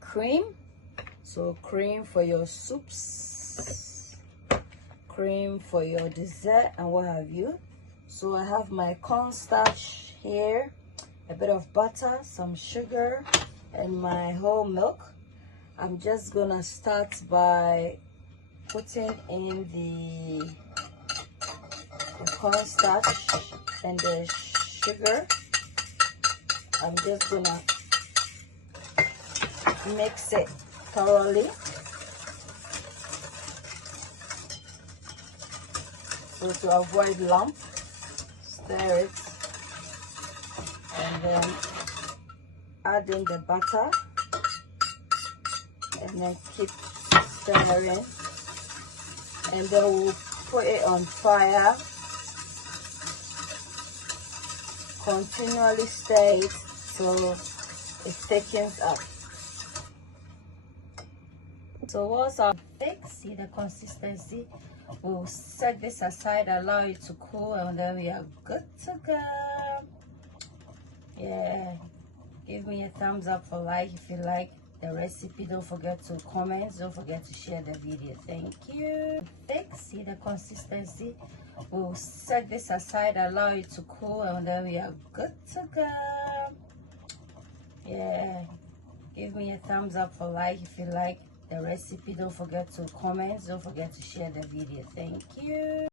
cream. So cream for your soups, cream for your dessert and what have you. So I have my cornstarch here, a bit of butter, some sugar, and my whole milk. I'm just gonna start by putting in the cornstarch and the sugar. I'm just gonna mix it thoroughly. So to avoid lump, stir it and then add in the butter and then keep stirring, and then we'll put it on fire. Continually stir it so it thickens up. So once our thick, see the consistency, we'll set this aside, allow it to cool, and then we are good to go. Yeah, give me a thumbs up for like if you like the recipe. Don't forget to comment, don't forget to share the video. Thank you. Thick, see the consistency, we'll set this aside, allow it to cool, and then we are good to go. Yeah, give me a thumbs up for like if you like the recipe. Don't forget to comment, don't forget to share the video. Thank you.